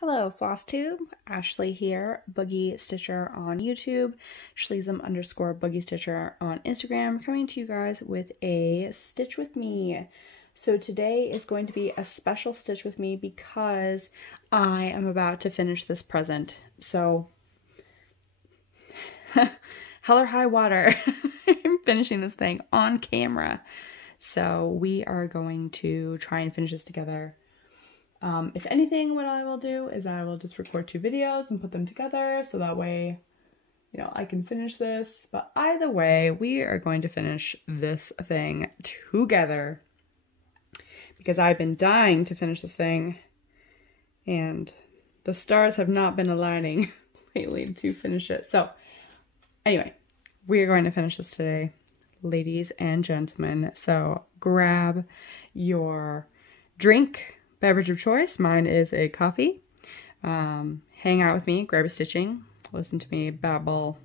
Hello, flosstube. Ashley here, Boogie Stitcher on YouTube, Schleesem_Boogie Stitcher on Instagram, coming to you guys with a Stitch With Me. So today is going to be a special Stitch With Me because I am about to finish this present. So, hell or high water, I'm finishing this thing on camera. So we are going to try and finish this together. If anything, what I will do is I will just record 2 videos and put them together so that way, you know, I can finish this. But either way, we are going to finish this thing together because I've been dying to finish this thing and the stars have not been aligning lately to finish it. So anyway, we are going to finish this today, ladies and gentlemen. So grab your drink, beverage of choice. Mine is a coffee. Hang out with me, grab a stitching, listen to me babble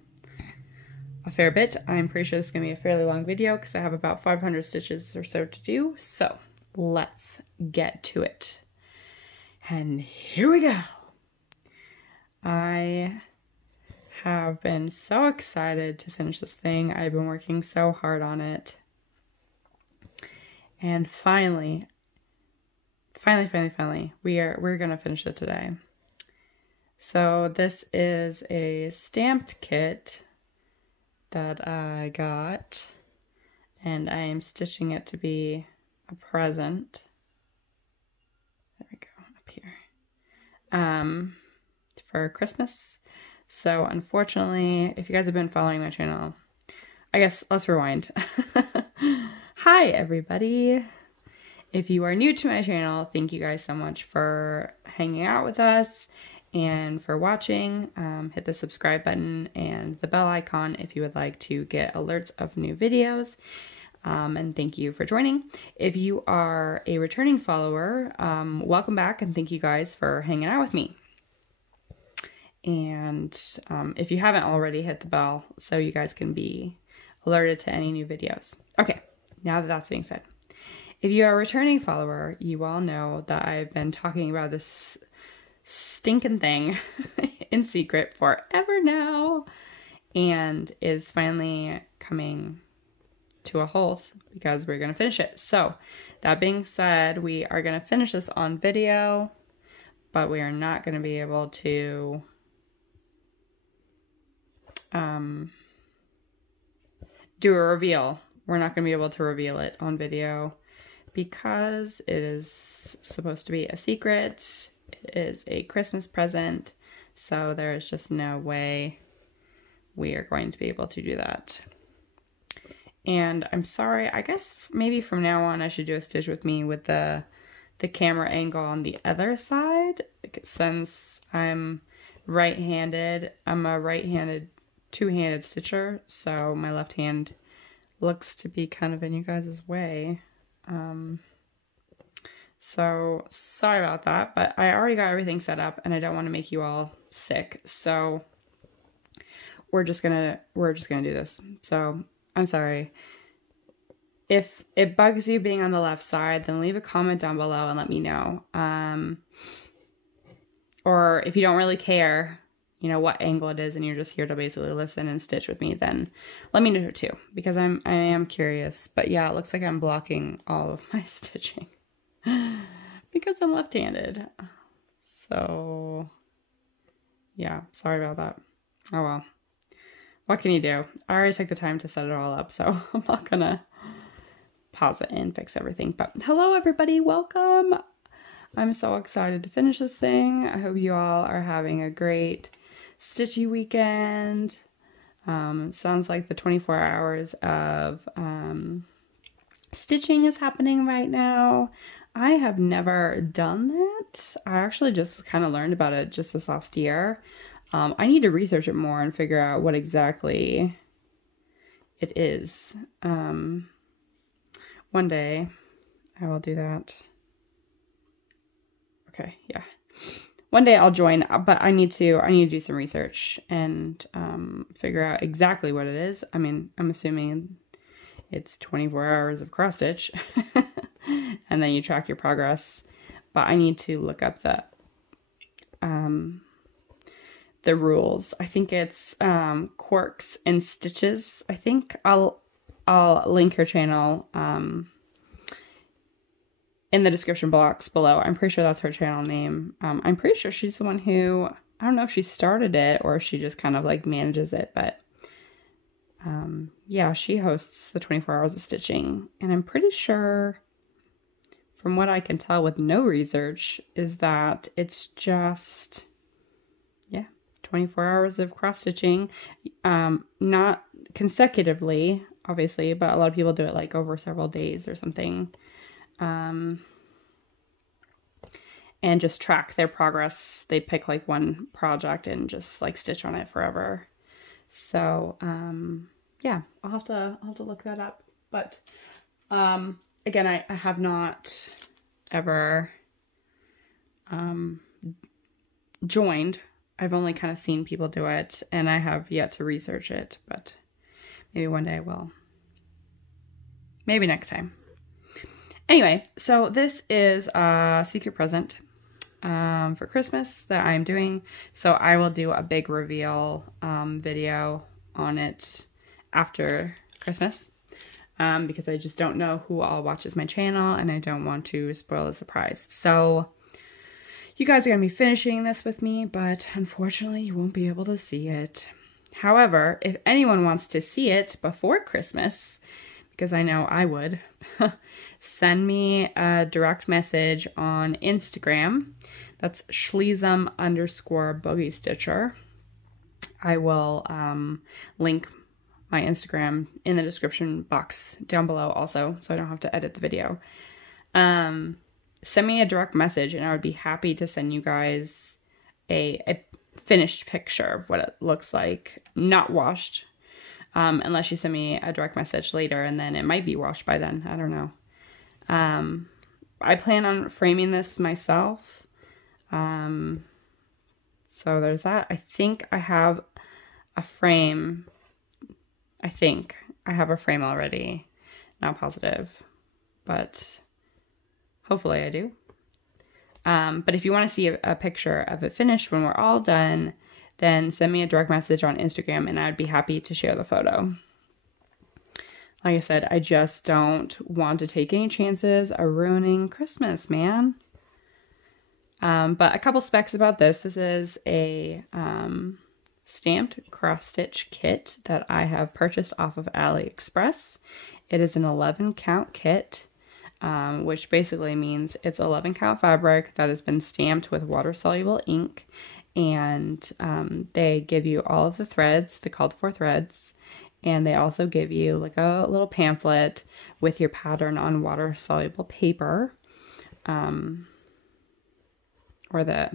a fair bit. I'm pretty sure this is going to be a fairly long video because I have about 500 stitches or so to do. So let's get to it. And here we go. I have been so excited to finish this thing. I've been working so hard on it. And finally, we're gonna finish it today. So this is a stamped kit that I got, and I am stitching it to be a present. There we go, up here. For Christmas. So unfortunately, if you guys have been following my channel, I guess let's rewind. Hi everybody. If you are new to my channel, thank you guys so much for hanging out with us and for watching. Hit the subscribe button and the bell icon if you would like to get alerts of new videos. And thank you for joining. If you are a returning follower, welcome back and thank you guys for hanging out with me. And if you haven't already, hit the bell so you guys can be alerted to any new videos. Okay, now that that's being said. If you are a returning follower, you all know that I've been talking about this stinking thing in secret forever now, and is finally coming to a halt because we're going to finish it. So that being said, we are going to finish this on video, but we are not going to be able to do a reveal. We're not going to be able to reveal it on video because it is supposed to be a secret. It is a Christmas present, so there is just no way we are going to be able to do that. And I'm sorry, I guess maybe from now on I should do a Stitch With Me with the camera angle on the other side, since I'm right-handed. I'm a right-handed, two-handed stitcher, so my left hand looks to be kind of in you guys' way. So sorry about that, but I already got everything set up and I don't want to make you all sick. So we're just gonna do this. So I'm sorry. If it bugs you being on the left side, then leave a comment down below and let me know. Or if you don't really care, you know, what angle it is and you're just here to basically listen and stitch with me, then let me know too, because I am curious. But yeah, it looks like I'm blocking all of my stitching because I'm left-handed. So yeah, sorry about that. Oh well. What can you do? I already took the time to set it all up, so I'm not gonna pause it and fix everything. But hello everybody, welcome. I'm so excited to finish this thing. I hope you all are having a great stitchy weekend. Sounds like the 24 hours of stitching is happening right now. I have never done that. I actually just kind of learned about it just this last year. I need to research it more and figure out what exactly it is. One day I will do that. Okay, yeah. One day I'll join, but I need to do some research and figure out exactly what it is. I mean, I'm assuming it's 24 hours of cross stitch and then you track your progress. But I need to look up the the rules. I think it's Quirks and Stitches. I think I'll link her channel in the description box below. I'm pretty sure that's her channel name. I'm pretty sure she's the one who, I don't know if she started it or if she just kind of like manages it, but yeah, she hosts the 24 Hours of Stitching, and I'm pretty sure, from what I can tell with no research, is that it's just, yeah, 24 hours of cross stitching, not consecutively, obviously, but a lot of people do it like over several days or something, and just track their progress. They pick like one project and just like stitch on it forever. So, yeah, I'll have to look that up. But, again, I have not ever, joined. I've only kind of seen people do it, and I have yet to research it, but maybe one day I will. Maybe next time. Anyway, so this is a secret present for Christmas that I'm doing. So I will do a big reveal video on it after Christmas, because I just don't know who all watches my channel, and I don't want to spoil the surprise. So you guys are going to be finishing this with me, but unfortunately you won't be able to see it. However, if anyone wants to see it before Christmas, because I know I would, send me a direct message on Instagram. That's Schleesum_boogie-stitcher. I will link my Instagram in the description box down below also, so I don't have to edit the video. Send me a direct message, and I would be happy to send you guys a finished picture of what it looks like, not washed. Unless you send me a direct message later, and then it might be washed by then. I don't know. I plan on framing this myself. So there's that. I think I have a frame. I think I have a frame already. Not positive, but hopefully I do. But if you want to see a picture of it finished when we're all done, then send me a direct message on Instagram, and I'd be happy to share the photo. Like I said, I just don't want to take any chances of ruining Christmas, man. But a couple specs about this. This is a stamped cross-stitch kit that I have purchased off of AliExpress. It is an 11 count kit, which basically means it's 11 count fabric that has been stamped with water-soluble ink. And they give you all of the threads, the called for threads, and they also give you like a little pamphlet with your pattern on water soluble paper, or the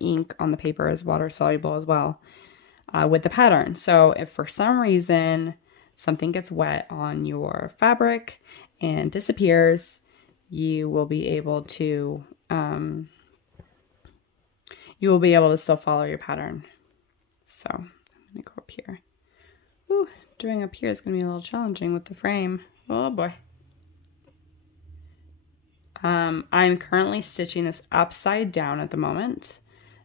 ink on the paper is water soluble as well, with the pattern. So if for some reason something gets wet on your fabric and disappears, you will be able to still follow your pattern. So I'm gonna go up here. Ooh, doing up here is gonna be a little challenging with the frame. Oh boy. I'm currently stitching this upside down at the moment.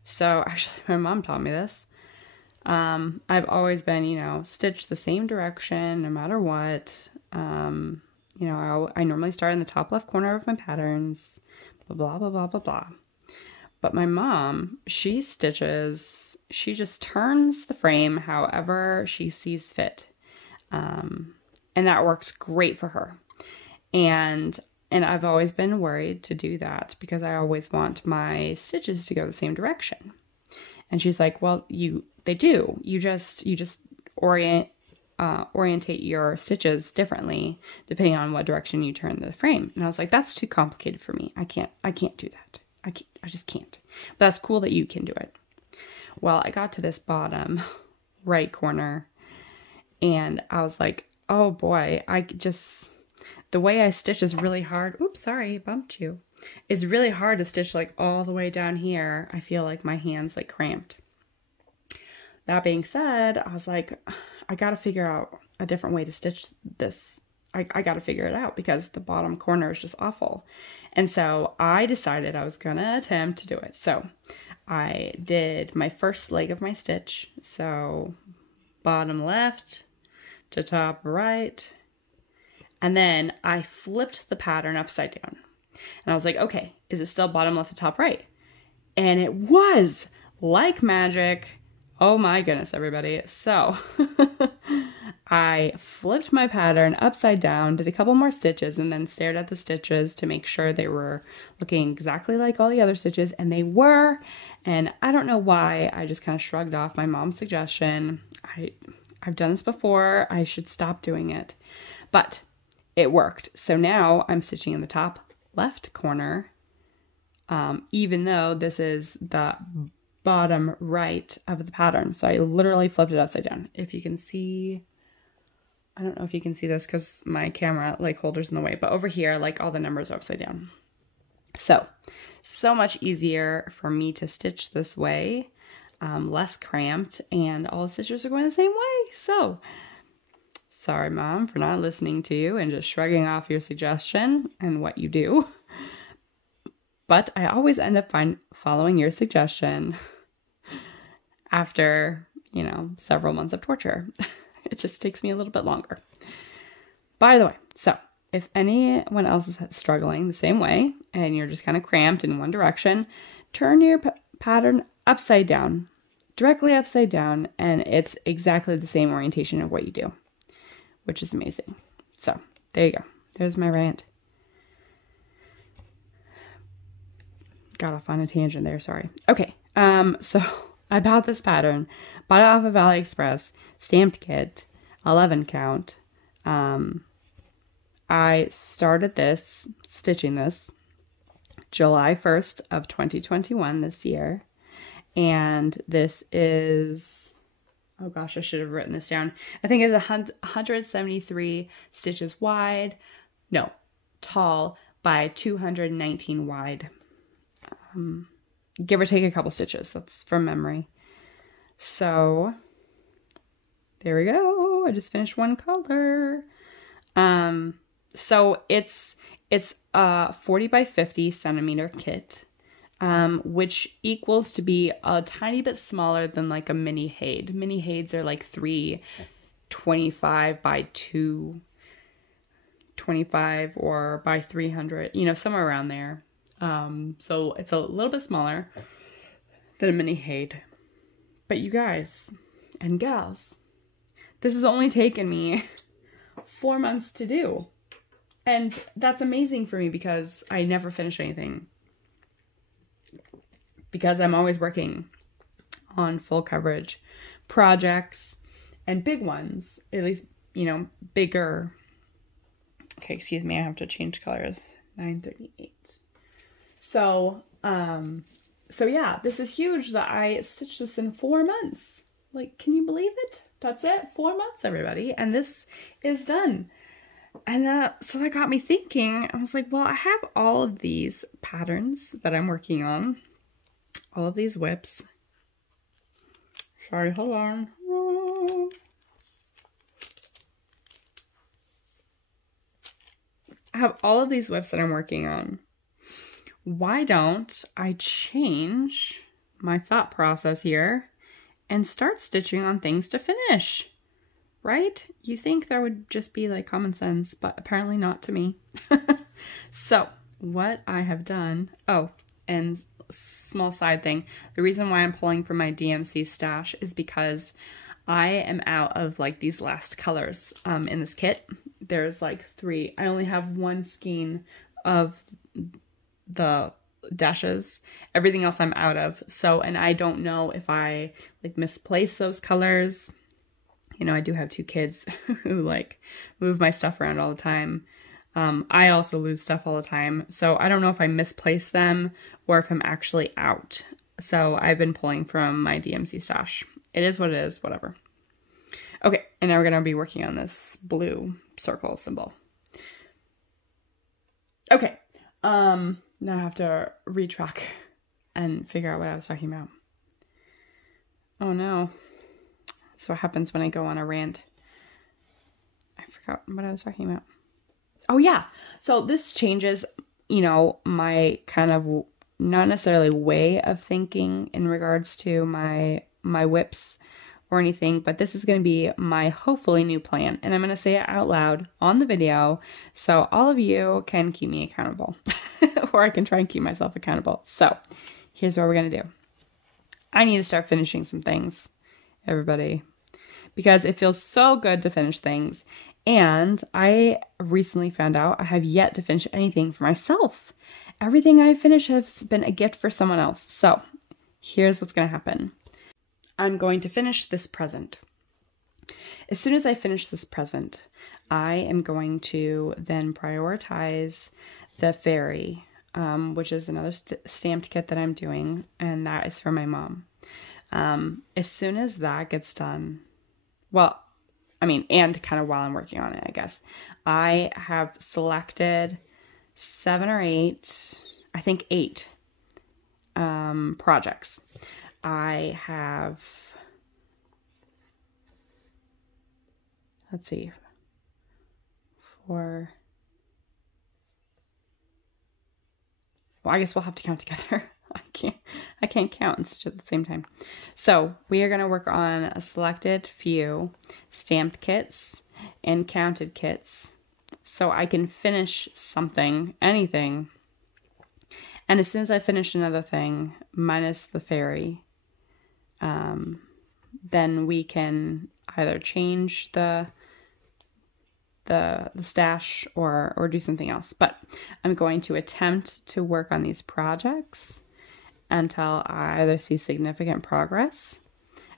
So actually my mom taught me this. I've always been, stitch the same direction no matter what. I normally start in the top left corner of my patterns, blah, blah, blah, blah, blah, blah. But my mom, she just turns the frame however she sees fit. And that works great for her. And I've always been worried to do that because I always want my stitches to go the same direction. And she's like, well, they do. You just orientate your stitches differently depending on what direction you turn the frame. And I was like, that's too complicated for me. I can't do that. I just can't. But that's cool that you can do it. Well, I got to this bottom right corner and I was like, oh boy, the way I stitch is really hard. Oops, sorry, bumped you. It's really hard to stitch like all the way down here. I feel like my hand's like cramped. That being said, I was like, I got to figure out a different way to stitch this. I got to figure it out because the bottom corner is just awful. And so I decided I was going to attempt to do it. So I did my first leg of my stitch. So bottom left to top right. And then I flipped the pattern upside down. And I was like, okay, is it still bottom left to top right? And it was like magic. Oh my goodness, everybody. So I flipped my pattern upside down, did a couple more stitches, and then stared at the stitches to make sure they were looking exactly like all the other stitches, and they were. And I don't know why, I just kind of shrugged off my mom's suggestion. I've done this before, I should stop doing it. But it worked. So now I'm stitching in the top left corner, even though this is the bottom right of the pattern. So I literally flipped it upside down. If you can see, I don't know if you can see this because my camera like holder's in the way, but over here, like all the numbers are upside down. So much easier for me to stitch this way, less cramped, and all the stitches are going the same way. So sorry, Mom, for not listening to you and just shrugging off your suggestion and what you do. But I always end up following your suggestion after, you know, several months of torture. It just takes me a little bit longer. By the way, so if anyone else is struggling the same way and you're just kind of cramped in one direction, turn your pattern upside down, directly upside down, and it's exactly the same orientation of what you do, which is amazing. So there you go. There's my rant. Got off on a tangent there, sorry. Okay, so I bought this pattern, bought it off of AliExpress, stamped kit, 11 count. I started stitching this July 1st of 2021 this year. And this is, oh gosh, I should have written this down. I think it's 173 stitches wide, no, tall by 219 wide. Give or take a couple stitches. That's from memory. So there we go. I just finished one color. So it's a 40 by 50 centimeter kit, which equals to be a tiny bit smaller than like a mini Haid. Mini Haids are like 325 by 225 or by 300, you know, somewhere around there. So it's a little bit smaller than a mini Haid. But you guys and gals, this has only taken me 4 months to do. And that's amazing for me because I never finish anything. Because I'm always working on full coverage projects and big ones, at least, you know, bigger. Okay, excuse me, I have to change colors. 9:38. So yeah, this is huge that I stitched this in 4 months. Like, can you believe it? That's it, 4 months, everybody. And this is done. And so that got me thinking. I was like, well, I have all of these patterns that I'm working on. All of these whips. Sorry, hold on. I have all of these whips that I'm working on. Why don't I change my thought process here and start stitching on things to finish? Right? You think that would just be like common sense, but apparently not to me. So what I have done, oh, and small side thing, the reason why I'm pulling from my DMC stash is because I am out of like these last colors in this kit. There's like 3. I only have 1 skein of the dashes. Everything else I'm out of. So, and I don't know if I like misplace those colors. You know, I do have 2 kids who like move my stuff around all the time. I also lose stuff all the time. So I don't know if I misplace them or if I'm actually out. So I've been pulling from my DMC stash. It is what it is, whatever. Okay, and now we're going to be working on this blue circle symbol. Okay, now I have to retrack and figure out what I was talking about. Oh no. So what happens when I go on a rant? I forgot what I was talking about. Oh yeah. So this changes, you know, my kind of not necessarily way of thinking in regards to my whips or anything, but this is going to be my hopefully new plan, and I'm going to say it out loud on the video so all of you can keep me accountable or I can try and keep myself accountable. So here's what we're going to do. I need to start finishing some things, everybody, because it feels so good to finish things. And I recently found out I have yet to finish anything for myself. Everything I finish has been a gift for someone else. So here's what's going to happen. I'm going to finish this present. As soon as I finish this present, I am going to then prioritize the fairy, which is another stamped kit that I'm doing, and that is for my mom. As soon as that gets done, well, I mean, and kind of while I'm working on it, I guess, I have selected 7 or 8, I think 8 projects. I have, let's see, 4, well, I guess we'll have to count together. I can't count and stitch at the same time. So we are going to work on a selected few stamped kits and counted kits so I can finish something, anything. And as soon as I finish another thing, minus the fairy, then we can either change the stash or do something else. But I'm going to attempt to work on these projects until I either see significant progress,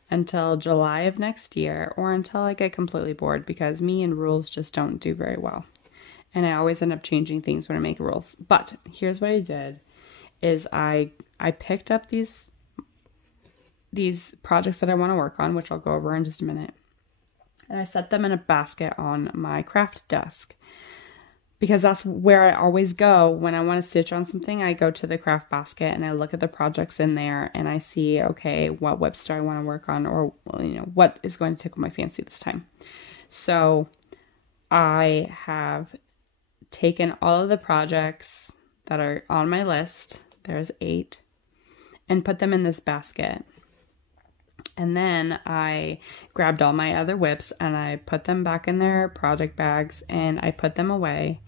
until July of next year, or until I get completely bored, because me and rules just don't do very well. And I always end up changing things when I make rules. But here's what I did, is I picked up these projects that I want to work on, which I'll go over in just a minute. And I set them in a basket on my craft desk, because that's where I always go when I want to stitch on something. I go to the craft basket and I look at the projects in there and I see, okay, what whips do I want to work on, or, you know, what is going to tickle my fancy this time. So I have taken all of the projects that are on my list, there's 8, and put them in this basket. And then I grabbed all my other whips and I put them back in their project bags and I put them away,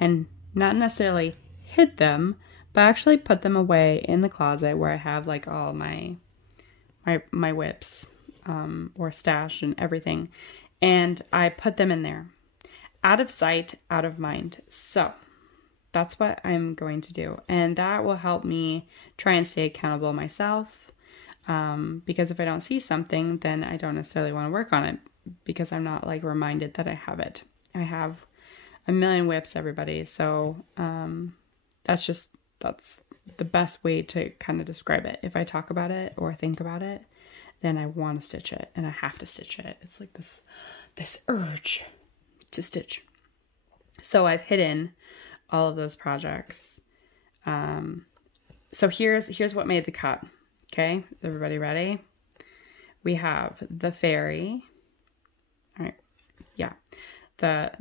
and not necessarily hid them, but actually put them away in the closet where I have like all my whips, or stash and everything. And I put them in there, out of sight, out of mind. So that's what I'm going to do. And that will help me try and stay accountable myself. Because if I don't see something, then I don't necessarily want to work on it, because I'm not like reminded that I have it. I have a million whips, everybody. So, that's the best way to kind of describe it. If I talk about it or think about it, then I want to stitch it and I have to stitch it. It's like this urge to stitch. So I've hidden all of those projects. So here's what made the cut. Okay, everybody ready? We have the fairy. All right, yeah. The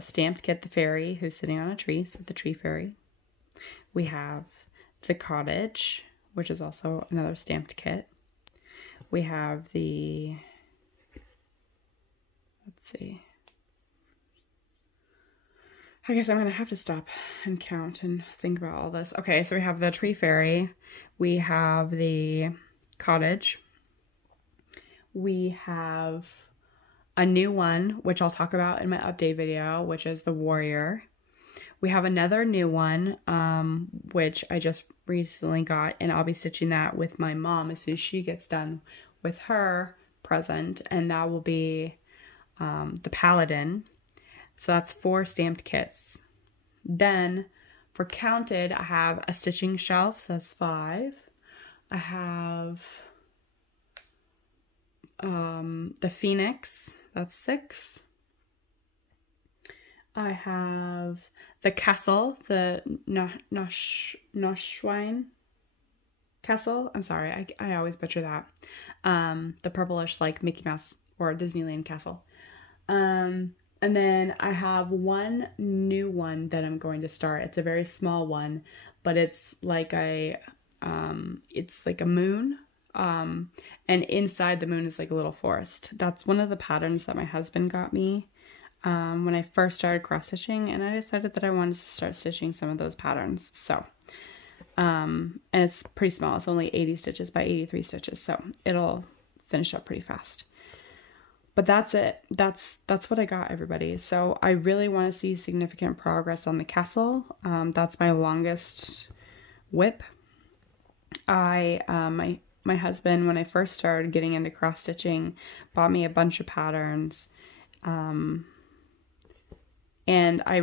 stamped kit, the fairy who's sitting on a tree, so the tree fairy. We have the cottage, which is also another stamped kit. We have the, let's see. I guess I'm going to have to stop and count and think about all this. Okay, so we have the tree fairy. We have the cottage. We have a new one, which I'll talk about in my update video, which is the warrior. We have another new one, which I just recently got, and I'll be stitching that with my mom as soon as she gets done with her present, and that will be the paladin. So that's 4 stamped kits. Then for counted, I have a stitching shelf, so that's 5. I have the phoenix, that's 6. I have the castle, the Noshwein castle. I'm sorry, I always butcher that. The purplish like Mickey Mouse or Disneyland castle. And then I have one new one that I'm going to start. It's a very small one, but it's like a moon. And inside the moon is like a little forest. That's one of the patterns that my husband got me when I first started cross stitching, and I decided that I wanted to start stitching some of those patterns. So, and it's pretty small. It's only 80 stitches by 83 stitches, so it'll finish up pretty fast. But that's it. That's what I got, everybody. So I really want to see significant progress on the castle. That's my longest whip. My husband, when I first started getting into cross stitching, bought me a bunch of patterns. And I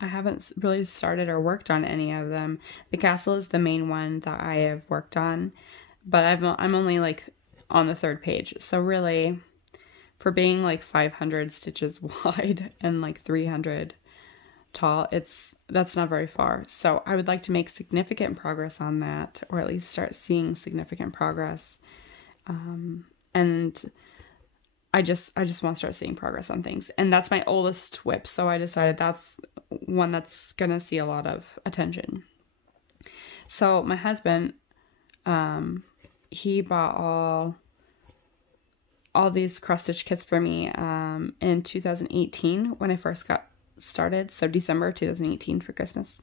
haven't really started or worked on any of them. The castle is the main one that I have worked on, but I'm only like on the 3rd page. So really, for being like 500 stitches wide and like 300 tall, that's not very far. So I would like to make significant progress on that, or at least start seeing significant progress. And I just want to start seeing progress on things. And that's my oldest whip, so I decided that's one that's gonna see a lot of attention. So my husband, he bought all these cross stitch kits for me in 2018 when I first got started. So December 2018 for Christmas.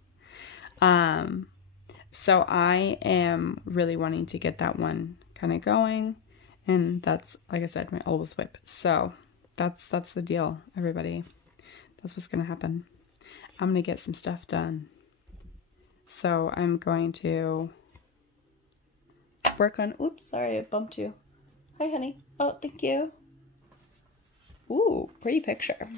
So I am really wanting to get that one kind of going, and that's, like I said, my oldest whip. So that's the deal, everybody. That's what's gonna happen. I'm gonna get some stuff done. So I'm going to work on, oops, sorry, I bumped you. Hi, honey. Oh, thank you. Ooh, pretty picture.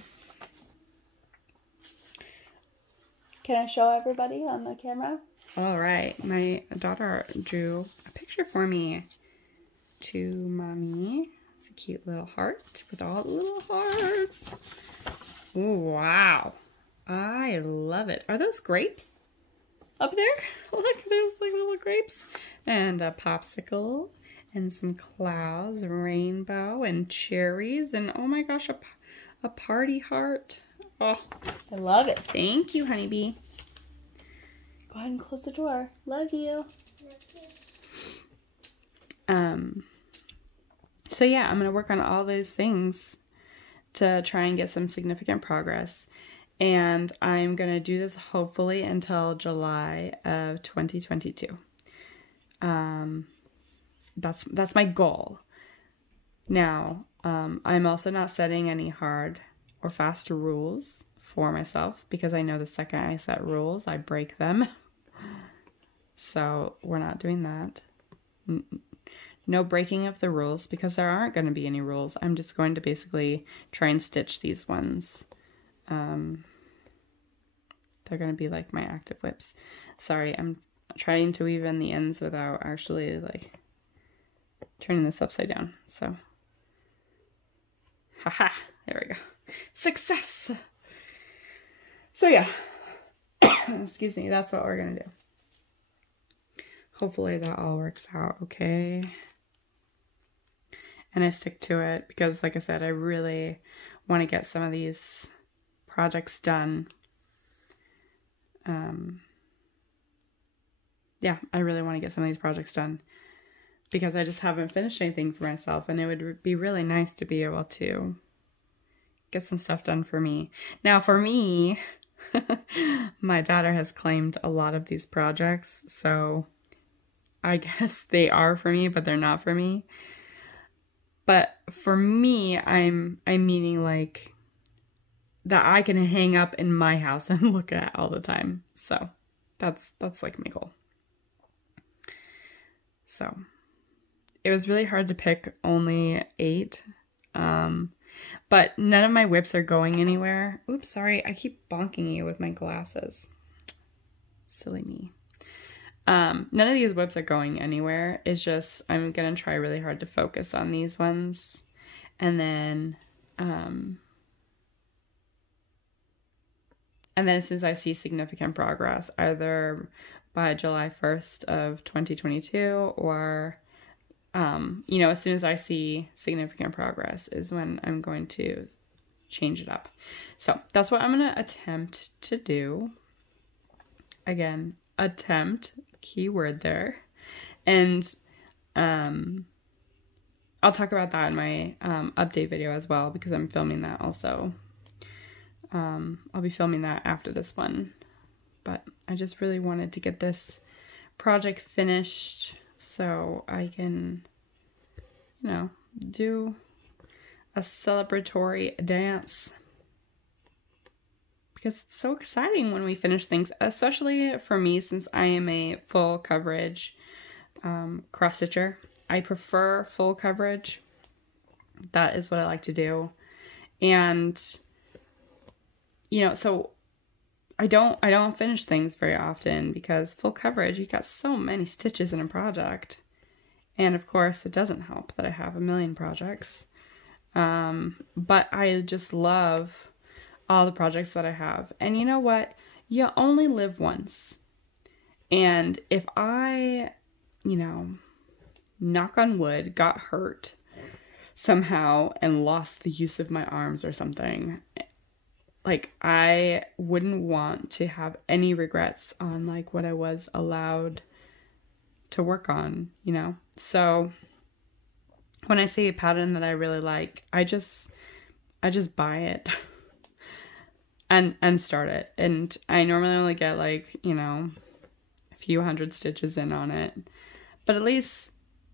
Can I show everybody on the camera? All right. My daughter drew a picture for me to mommy. It's a cute little heart with all the little hearts. Ooh, wow. I love it. Are those grapes up there? Look, there's like little grapes. And a popsicle. And some clouds, a rainbow, and cherries, and oh my gosh, a party heart. Oh, I love it. Thank you, honeybee. Go ahead and close the door. Love you. So yeah, I'm gonna work on all those things to try and get some significant progress, and I'm gonna do this hopefully until July of 2022. That's my goal. Now, I'm also not setting any hard or fast rules for myself, because I know the second I set rules, I break them. So we're not doing that. No breaking of the rules, because there aren't going to be any rules. I'm just going to basically try and stitch these ones. They're going to be like my active whips. Sorry, I'm trying to weave in the ends without actually like turning this upside down. So, haha, there we go. Success! So yeah, excuse me, that's what we're gonna do. Hopefully that all works out okay. And I stick to it because, like I said, I really want to get some of these projects done. Yeah, I really want to get some of these projects done because I just haven't finished anything for myself, and it would be really nice to be able to get some stuff done for me. Now, for me, my daughter has claimed a lot of these projects, so I guess they are for me, but they're not for me. But for me, I'm meaning like that I can hang up in my house and look at all the time. So that's like my goal. So it was really hard to pick only 8. But none of my whips are going anywhere. Oops, sorry. I keep bonking you with my glasses. Silly me. None of these whips are going anywhere. It's just, I'm going to try really hard to focus on these ones. And then as soon as I see significant progress, either by July 1st of 2022 or you know, as soon as I see significant progress is when I'm going to change it up. So that's what I'm going to attempt to do. Again, attempt, keyword there. And I'll talk about that in my update video as well, because I'm filming that also. I'll be filming that after this one. But I just really wanted to get this project finished so I can, you know, do a celebratory dance. Because it's so exciting when we finish things, especially for me, since I am a full coverage cross stitcher. I prefer full coverage. That is what I like to do. And, you know, so I don't finish things very often, because full coverage, you got so many stitches in a project. And of course, it doesn't help that I have a million projects. But I just love all the projects that I have. And you know what? You only live once. And if I, you know, knock on wood, got hurt somehow and lost the use of my arms or something, like, I wouldn't want to have any regrets on like what I was allowed to work on, you know? So when I see a pattern that I really like, I just buy it and start it. And I normally only get like, you know, a few hundred stitches in on it. But at least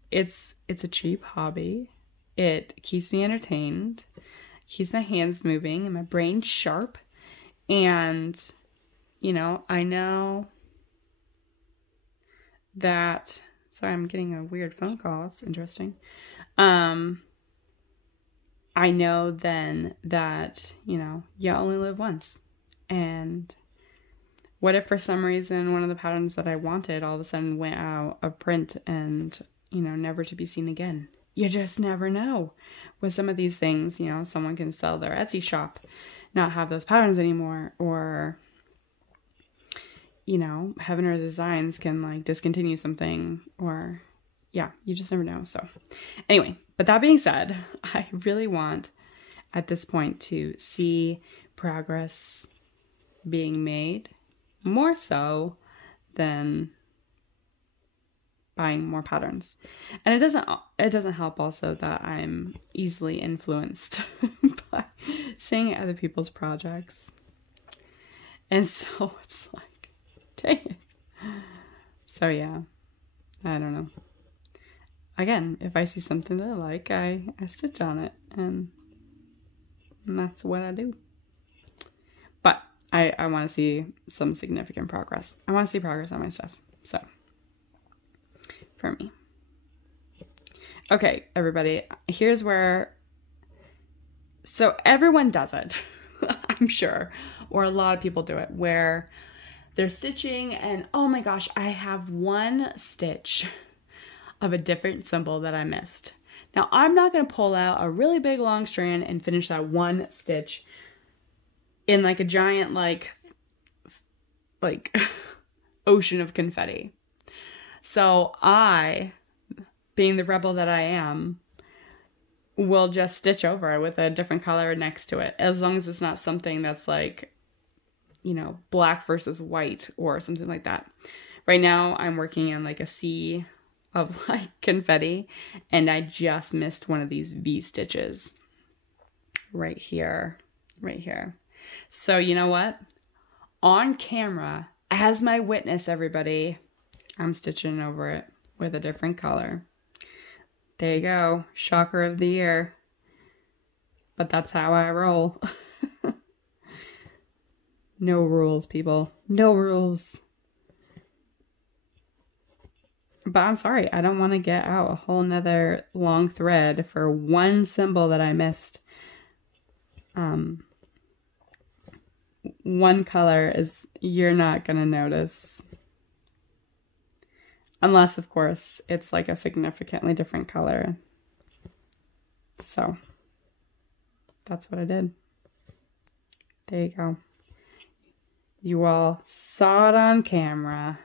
it's a cheap hobby. It keeps me entertained, keeps my hands moving and my brain sharp. And, you know, I know that, sorry, I'm getting a weird phone call. It's interesting. I know then that, you know, you only live once. And what if for some reason one of the patterns that I wanted all of a sudden went out of print and, you know, never to be seen again? You just never know. With some of these things, you know, someone can sell their Etsy shop, not have those patterns anymore, or, you know, Heaven or Designs can like discontinue something, or yeah, you just never know. So anyway, but that being said, I really want at this point to see progress being made, more so than buying more patterns. And it doesn't help also that I'm easily influenced by seeing other people's projects. And so it's like, dang it. So yeah, I don't know. Again, if I see something that I like, I stitch on it, and that's what I do. But I want to see some significant progress. I want to see progress on my stuff. So, for me. Okay, everybody, here's where, so everyone does it, I'm sure, or a lot of people do it, where they're stitching and, oh my gosh, I have one stitch of a different symbol that I missed. Now, I'm not going to pull out a really big long strand and finish that one stitch in like a giant, like ocean of confetti. So I, being the rebel that I am, will just stitch over it with a different color next to it, as long as it's not something that's like, you know, black versus white or something like that. Right now, I'm working on like a sea of like confetti, and I just missed one of these V stitches right here. So you know what? On camera, as my witness, everybody, I'm stitching over it with a different color. There you go. Shocker of the year. But that's how I roll. No rules, people. No rules. But I'm sorry, I don't want to get out a whole nother long thread for one symbol that I missed. One color is, you're not going to notice. Unless, of course, it's like a significantly different color. So, that's what I did. There you go. You all saw it on camera.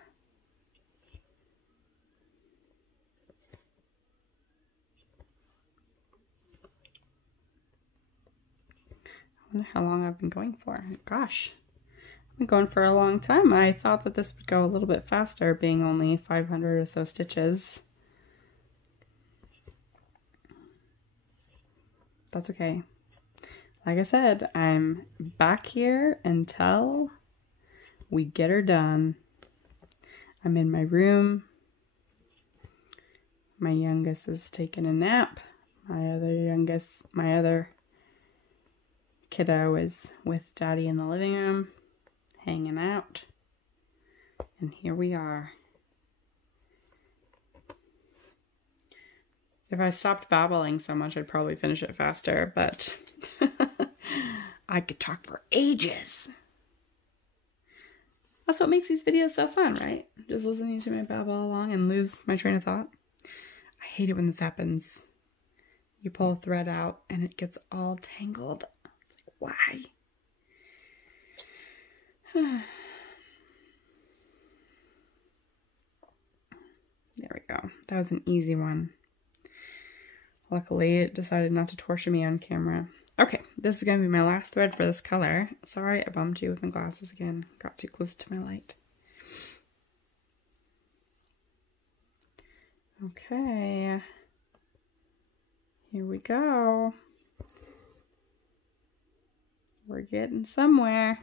I wonder how long I've been going for. Gosh, been going for a long time. I thought that this would go a little bit faster, being only 500 or so stitches. That's okay. Like I said, I'm back here until we get her done. I'm in my room. My youngest is taking a nap. My other kiddo is with Daddy in the living room, hanging out. And here we are. If I stopped babbling so much, I'd probably finish it faster, but I could talk for ages. That's what makes these videos so fun, right? Just listening to me babble along and lose my train of thought. I hate it when this happens. You pull a thread out and it gets all tangled. It's like, why? There we go. That was an easy one. Luckily, it decided not to torture me on camera. Okay, this is going to be my last thread for this color. Sorry, I bumped you with my glasses again. Got too close to my light. Okay. Here we go. We're getting somewhere.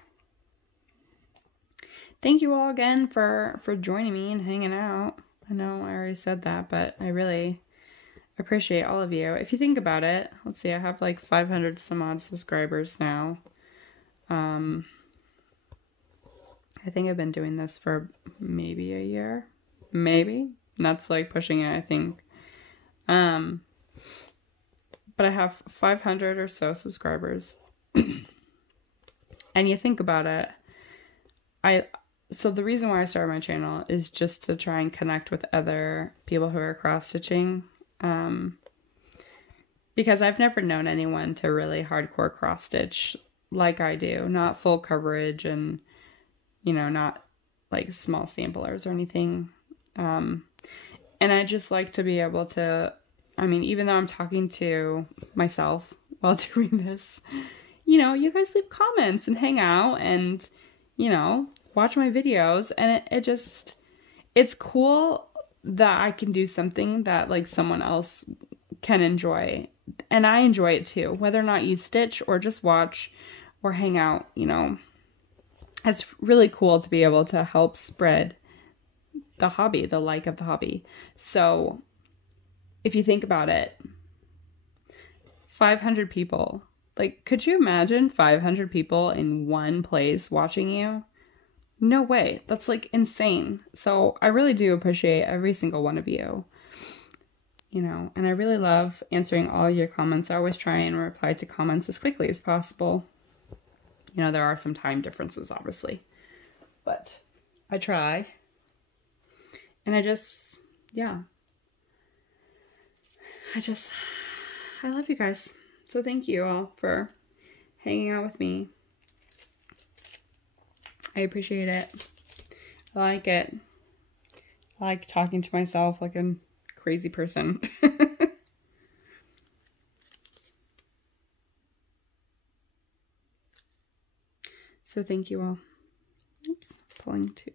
Thank you all again for joining me and hanging out. I know I already said that, but I really appreciate all of you. If you think about it, let's see, I have like 500 some odd subscribers now. I think I've been doing this for maybe a year. Maybe. And that's like pushing it, I think. But I have 500 or so subscribers. And you think about it, so the reason why I started my channel is just to try and connect with other people who are cross-stitching. Because I've never known anyone to really hardcore cross-stitch like I do. Not full coverage and, you know, not like small samplers or anything. And I just like to be able to, I mean, even though I'm talking to myself while doing this, you know, you guys leave comments and hang out and, you know, watch my videos. And it's cool that I can do something that like someone else can enjoy. And I enjoy it too, whether or not you stitch or just watch or hang out, you know. It's really cool to be able to help spread the hobby, the like of the hobby. So if you think about it, 500 people, like, could you imagine 500 people in one place watching you? No way. That's like insane. So I really do appreciate every single one of you, you know, and I really love answering all your comments. I always try and reply to comments as quickly as possible. You know, there are some time differences, obviously, but I try. And I just, yeah. I love you guys. So thank you all for hanging out with me. I appreciate it. I like it. I like talking to myself like a crazy person. So thank you all. Oops, pulling two.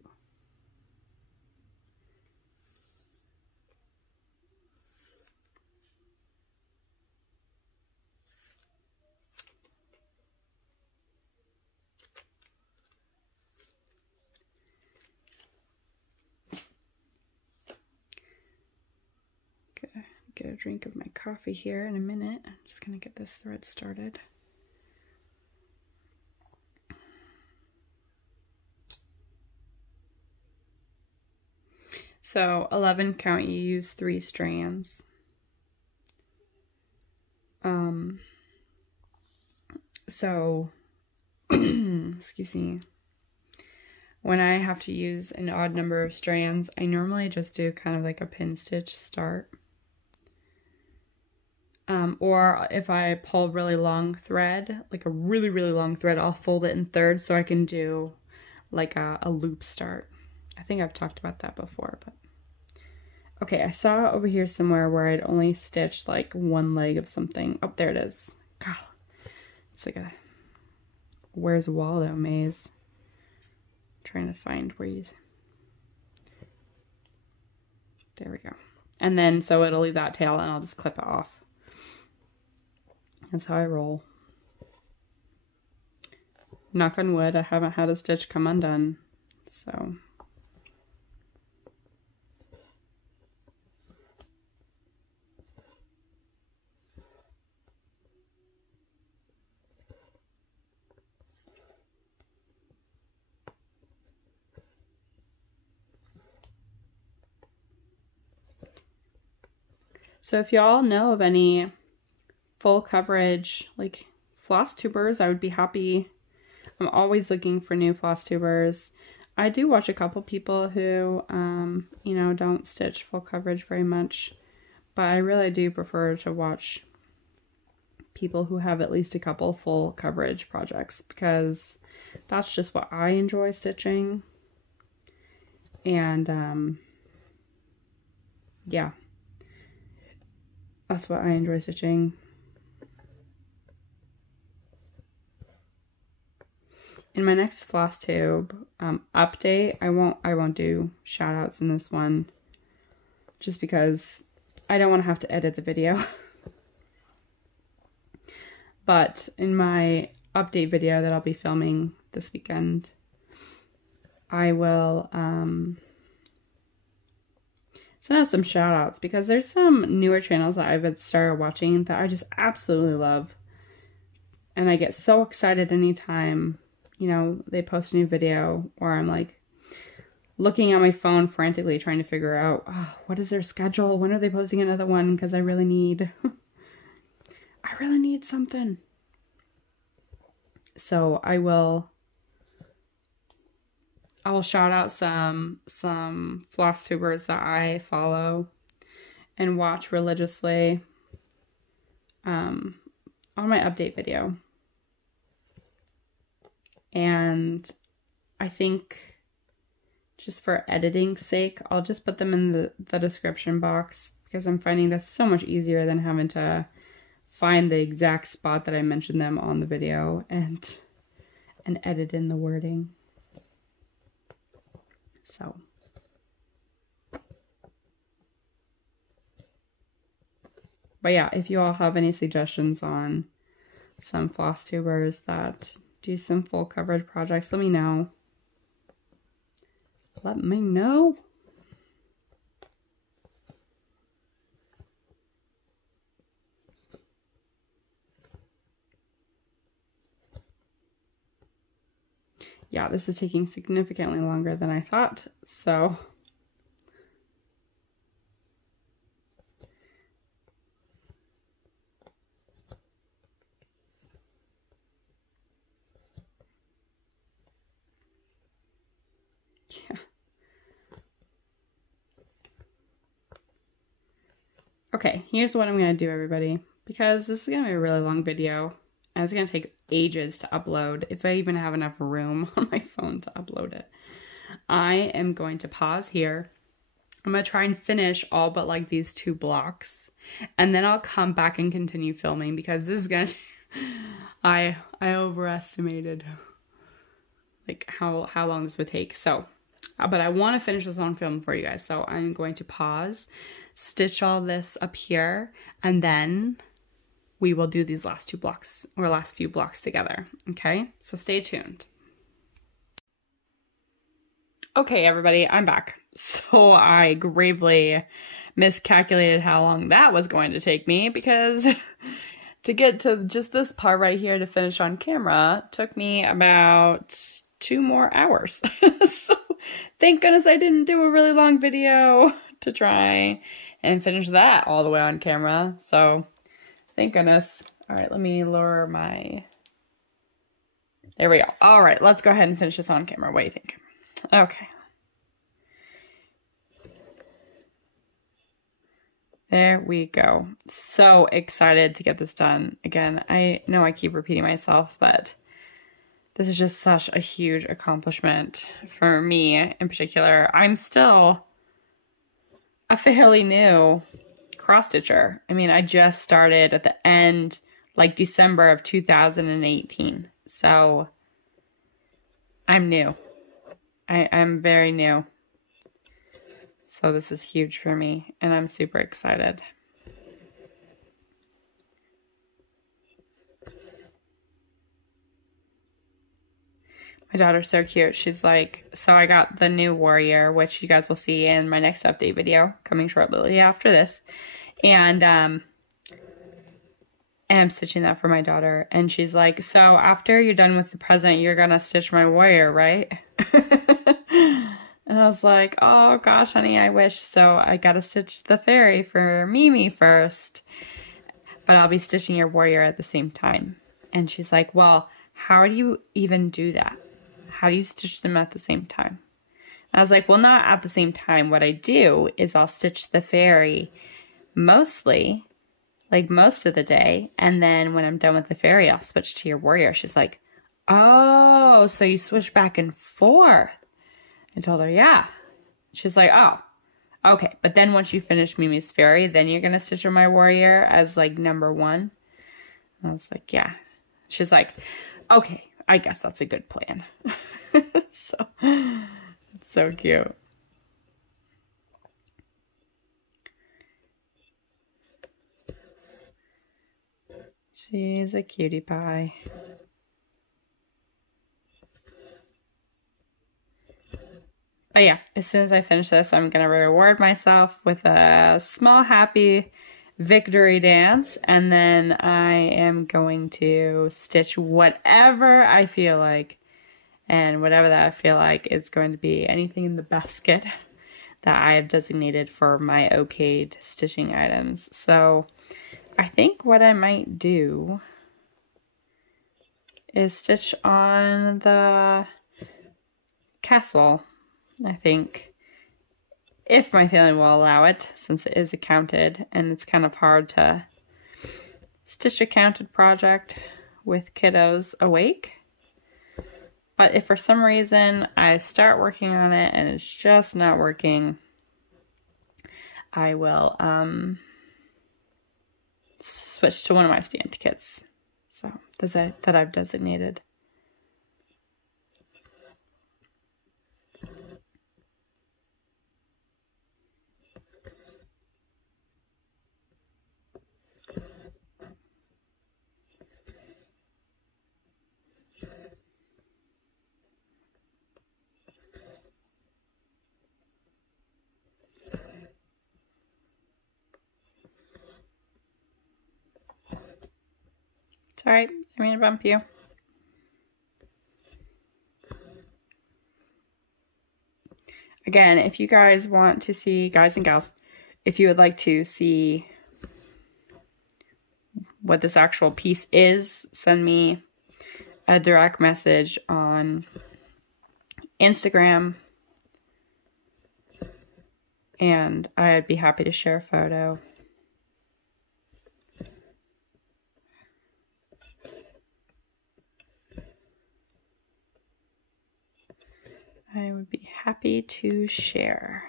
Get a drink of my coffee here in a minute. I'm just gonna get this thread started. So 11 count, you use 3 strands. So excuse me, when I have to use an odd number of strands, I normally just do kind of like a pin stitch start. Or if I pull really long thread, like a really, really long thread, I'll fold it in thirds so I can do like a loop start. I think I've talked about that before, but okay, I saw over here somewhere where I'd only stitched like one leg of something. Oh, there it is. God, it's like a Where's Waldo maze. trying to find where you, there we go. And then, so it'll leave that tail and I'll just clip it off. That's how I roll. Knock on wood, I haven't had a stitch come undone, so. So if y'all know of any full coverage, like floss tubers, I would be happy. I'm always looking for new floss tubers. I do watch a couple people who, you know, don't stitch full coverage very much, but I really do prefer to watch people who have at least a couple full coverage projects, because that's just what I enjoy stitching. And, yeah, that's what I enjoy stitching. In my next floss tube update, I won't do shout outs in this one, just because I don't want to have to edit the video. But in my update video that I'll be filming this weekend, I will send out some shout outs, because there's some newer channels that I've started watching that I just absolutely love. And I get so excited anytime, you know, they post a new video, or I'm like looking at my phone frantically trying to figure out, oh, what is their schedule? When are they posting another one? Because I really need, I really need something. So I will shout out some floss tubers that I follow and watch religiously on my update video. And I think just for editing's sake, I'll just put them in the description box, because I'm finding that's so much easier than having to find the exact spot that I mentioned them on the video and edit in the wording. So. But yeah, if you all have any suggestions on some floss tubers that do some full coverage projects, let me know. Let me know. Yeah, this is taking significantly longer than I thought, so. Yeah. Okay, here's what I'm going to do, everybody, because this is going to be a really long video, and it's going to take ages to upload, if I even have enough room on my phone to upload it. I am going to pause here. I'm going to try and finish all but like these 2 blocks, and then I'll come back and continue filming, because this is going to, I overestimated like how long this would take. So, but I want to finish this on film for you guys. So I'm going to pause, stitch all this up here, and then we will do these last 2 blocks, or last few blocks together. Okay, so stay tuned. Okay, everybody, I'm back. So I gravely miscalculated how long that was going to take me, because to get to just this part right here to finish on camera took me about 2 more hours. So thank goodness I didn't do a really long video to try and finish that all the way on camera. So thank goodness. All right, let me lower my, there we go. All right, let's go ahead and finish this on camera. What do you think? Okay. There we go. So excited to get this done. Again, I know I keep repeating myself, but this is just such a huge accomplishment for me in particular. I'm still a fairly new cross stitcher. I mean, I just started at the end, like December of 2018. So I'm new. I'm very new. So this is huge for me, and I'm super excited. My daughter's so cute. She's like, so I got the new Warrior, which you guys will see in my next update video coming shortly after this. And I'm stitching that for my daughter. And she's like, so after you're done with the present, you're going to stitch my Warrior, right? And I was like, oh gosh, honey, I wish. So I got to stitch the fairy for Mimi first. But I'll be stitching your Warrior at the same time. And she's like, well, how do you even do that? How do you stitch them at the same time? And I was like, well, not at the same time. What I do is I'll stitch the fairy mostly, like most of the day. And then when I'm done with the fairy, I'll switch to your Warrior. She's like, oh, so you switch back and forth. I told her, yeah. She's like, oh, okay. But then once you finish Mimi's fairy, then you're going to stitch her my Warrior as like number 1. And I was like, yeah. She's like, okay, I guess that's a good plan. So, it's so cute. She's a cutie pie. But yeah, as soon as I finish this, I'm going to reward myself with a small happy victory dance. And then I am going to stitch whatever I feel like. And whatever that I feel like is going to be anything in the basket that I have designated for my okayed stitching items. So I think what I might do is stitch on the castle, I think, if my family will allow it, since it is a counted, and it's kind of hard to stitch a counted project with kiddos awake. But if for some reason I start working on it and it's just not working, I will switch to one of my stamped kits. So that I've designated. It's alright, I mean to bump you. Again, if you guys want to see, guys and gals, if you would like to see what this actual piece is, send me a direct message on Instagram, and I'd be happy to share a photo. I would be happy to share.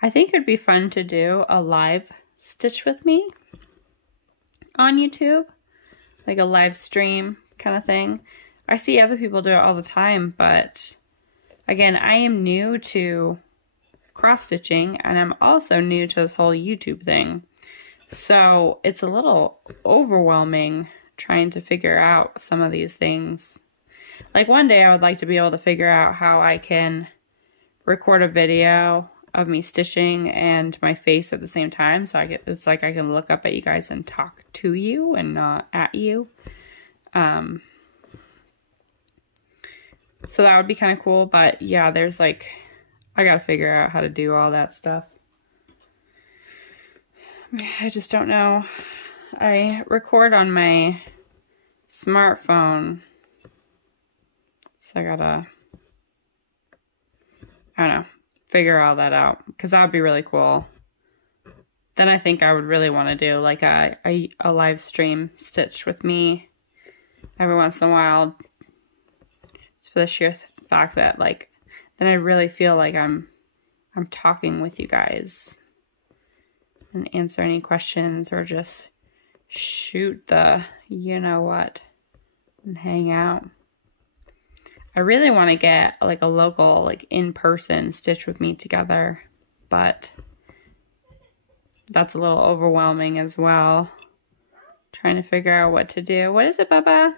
I think it'd be fun to do a live stitch with me on YouTube, like a live stream kind of thing. I see other people do it all the time, but again, I am new to cross stitching, and I'm also new to this whole YouTube thing. So it's a little overwhelming trying to figure out some of these things. Like one day I would like to be able to figure out how I can record a video of me stitching and my face at the same time, so it's like I can look up at you guys and talk to you and not at you. So that would be kind of cool, but yeah, there's like, I gotta figure out how to do all that stuff. I just don't know. I record on my smartphone, so I gotta, I don't know, figure all that out, because that would be really cool. Then I think I would really want to do like a live stream stitch with me every once in a while, just for the sheer fact that like, then I really feel like I'm talking with you guys. and answer any questions or just shoot the you-know-what and hang out. I really want to get like a local, like in-person Stitch with me together, but that's a little overwhelming as well. Trying to figure out what to do. What is it, Bubba?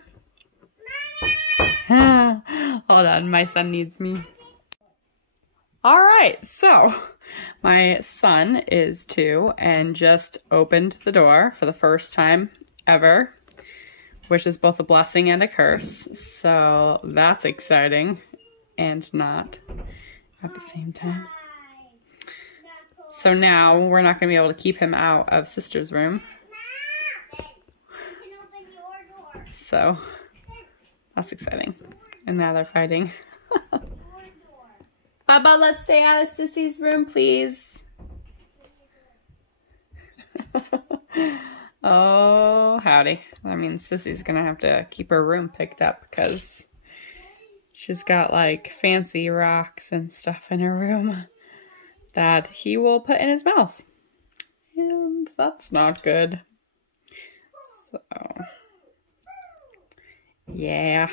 Hold on, my son needs me. All right, so my son is 2 and just opened the door for the first time ever, which is both a blessing and a curse. So that's exciting and not at the same time. So now we're not going to be able to keep him out of sister's room. So that's exciting. And now they're fighting. Bubba, let's stay out of Sissy's room, please. Oh, howdy. That means Sissy's gonna have to keep her room picked up because she's got like fancy rocks and stuff in her room that he will put in his mouth. And that's not good. So, yeah.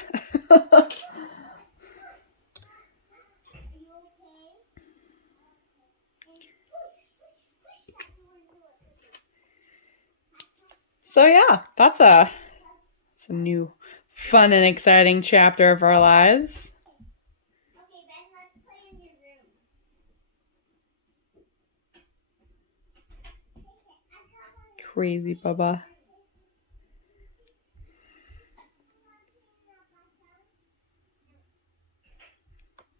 So yeah, that's a new fun and exciting chapter of our lives. Okay, Ben, let's play in your room. Crazy Bubba.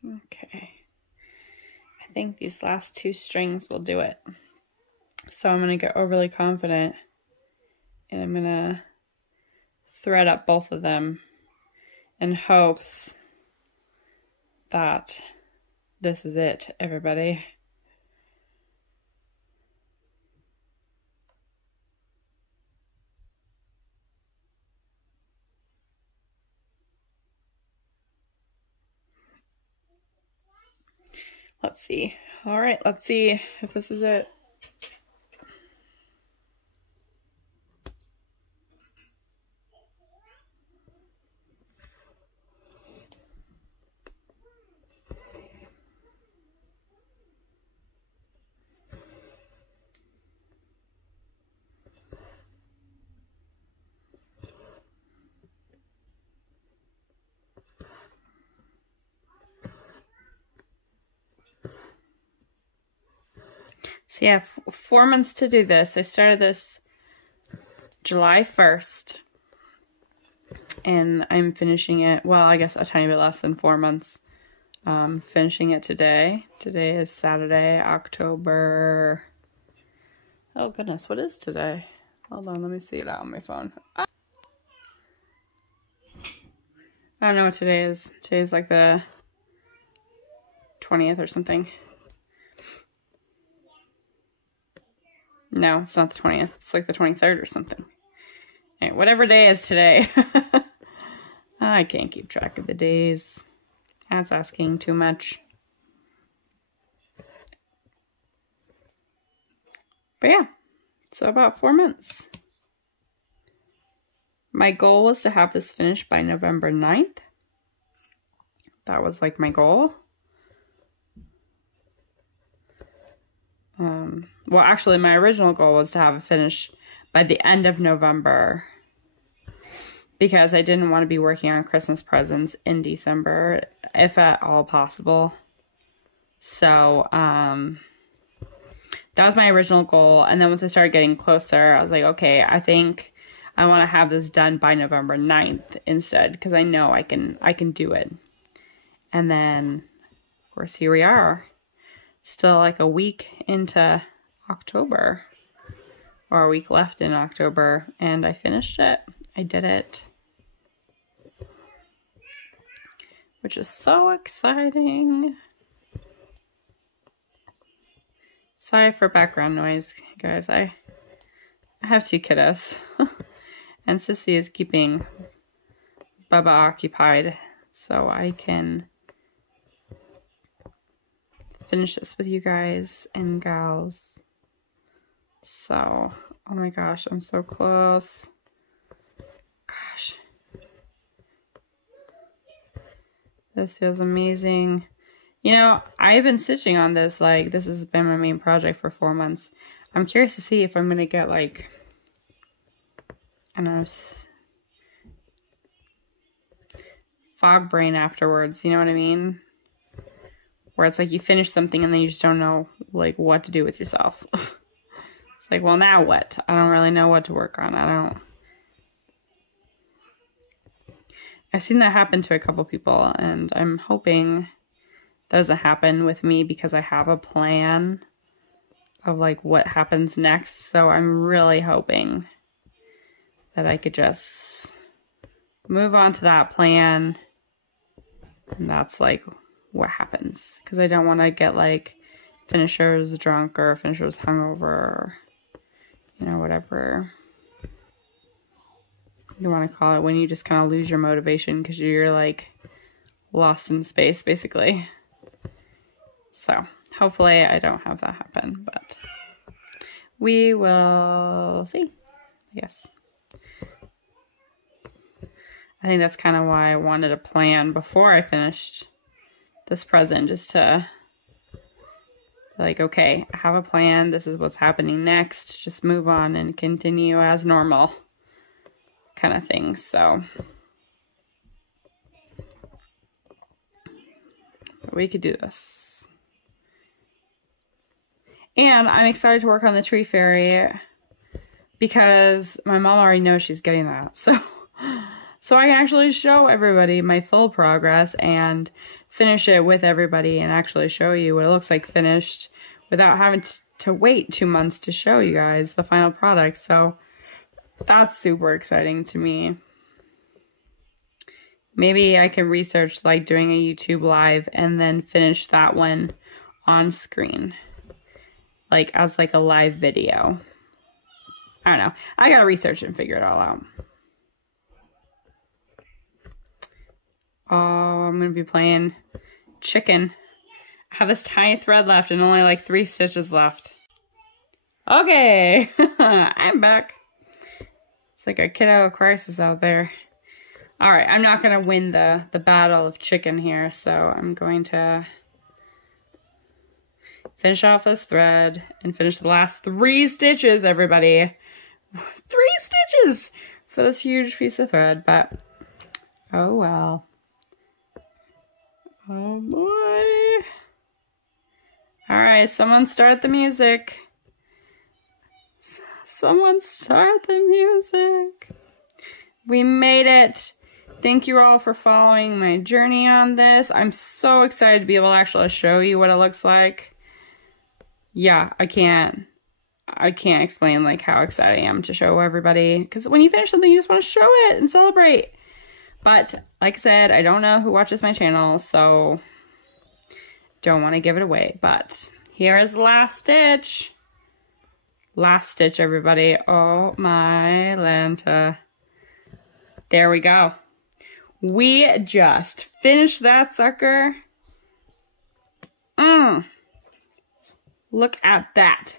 Okay. I think these last 2 strings will do it. So I'm going to get overly confident. And I'm going to thread up both of them in hopes that this is it, everybody. Let's see. All right, let's see if this is it. So yeah, 4 months to do this. I started this July 1st. And I'm finishing it, well, I guess a tiny bit less than 4 months. Finishing it today. Today is Saturday, October... Oh goodness, what is today? Hold on, let me see it out on my phone. I don't know what today is. Today's like the 20th or something. No, it's not the 20th. It's like the 23rd or something. Anyway, whatever day is today. I can't keep track of the days. That's asking too much. But yeah, so about 4 months. My goal was to have this finished by November 9th. That was like my goal. Well, actually, my original goal was to have it finished by the end of November because I didn't want to be working on Christmas presents in December, if at all possible. So, that was my original goal. And then once I started getting closer, I was like, okay, I think I want to have this done by November 9th instead because I know I can do it. And then, of course, here we are. Still like a week into October, or a week left in October, and I finished it. I did it, which is so exciting. Sorry for background noise, guys. I have 2 kiddos, and Sissy is keeping Bubba occupied, so I can finish this with you guys and gals. So, oh my gosh, I'm so close. Gosh. This feels amazing. You know, I've been stitching on this, like, this has been my main project for 4 months. I'm curious to see if I'm going to get, like, I don't know, fog brain afterwards, you know what I mean? Where it's like you finish something and then you just don't know, like, what to do with yourself. It's like, well, now what? I don't really know what to work on. I've seen that happen to a couple people, and I'm hoping that doesn't happen with me because I have a plan of, like, what happens next. So I'm really hoping that I could just move on to that plan, and that's, like, what happens. Because I don't want to get, like, finishers drunk or finishers hungover or, you know, whatever you want to call it, when you just kind of lose your motivation because you're, like, lost in space, basically. So hopefully I don't have that happen, but we will see, I guess. I think that's kind of why I wanted a plan before I finished this present, just to, like, okay, I have a plan. This is what's happening next. Just move on and continue as normal kind of thing. So we could do this. And I'm excited to work on the tree fairy because my mom already knows she's getting that. So I can actually show everybody my full progress and finish it with everybody and actually show you what it looks like finished without having to wait 2 months to show you guys the final product. So that's super exciting to me. Maybe I can research, like, doing a YouTube live and then finish that one on screen, like, as, like, a live video. I don't know. I gotta research and figure it all out. Oh, I'm gonna be playing chicken. I have this tiny thread left and only, like, 3 stitches left. Okay, I'm back. It's like a kiddo crisis out there. All right, I'm not gonna win the battle of chicken here, so I'm going to finish off this thread and finish the last 3 stitches, everybody. 3 stitches for this huge piece of thread, but oh well. Oh boy. All right, someone start the music. Someone start the music. We made it. Thank you all for following my journey on this. I'm so excited to be able to actually show you what it looks like. Yeah, I can't explain, like, how excited I am to show everybody, because when you finish something, you just want to show it and celebrate. But like I said, I don't know who watches my channel, so don't want to give it away. But here is the last stitch. Last stitch, everybody. Oh my Lanta. There we go. We just finished that sucker. Look at that.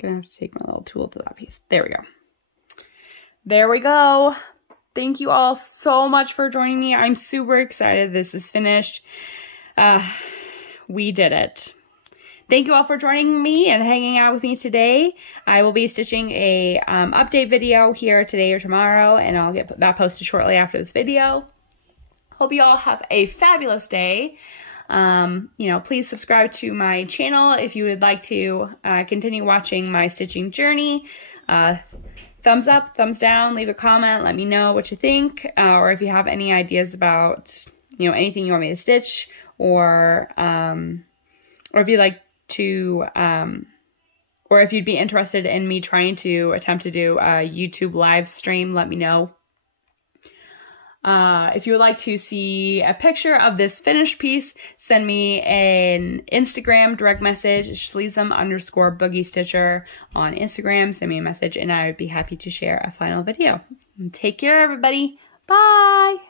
Gonna have to take my little tool to that piece. There we go. There we go. Thank you all so much for joining me. I'm super excited this is finished. We did it. Thank you all for joining me and hanging out with me today. I will be stitching a update video here today or tomorrow, and I'll get that posted shortly after this video. Hope you all have a fabulous day. You know, please subscribe to my channel if you would like to continue watching my stitching journey. Thumbs up, thumbs down, leave a comment, let me know what you think, or if you have any ideas about, you know, anything you want me to stitch, or if you'd like to, or if you'd be interested in me trying to attempt to do a YouTube live stream, let me know. If you would like to see a picture of this finished piece, send me an Instagram direct message, Schleesem_boogie_stitcher on Instagram. Send me a message and I would be happy to share a final video. Take care, everybody. Bye.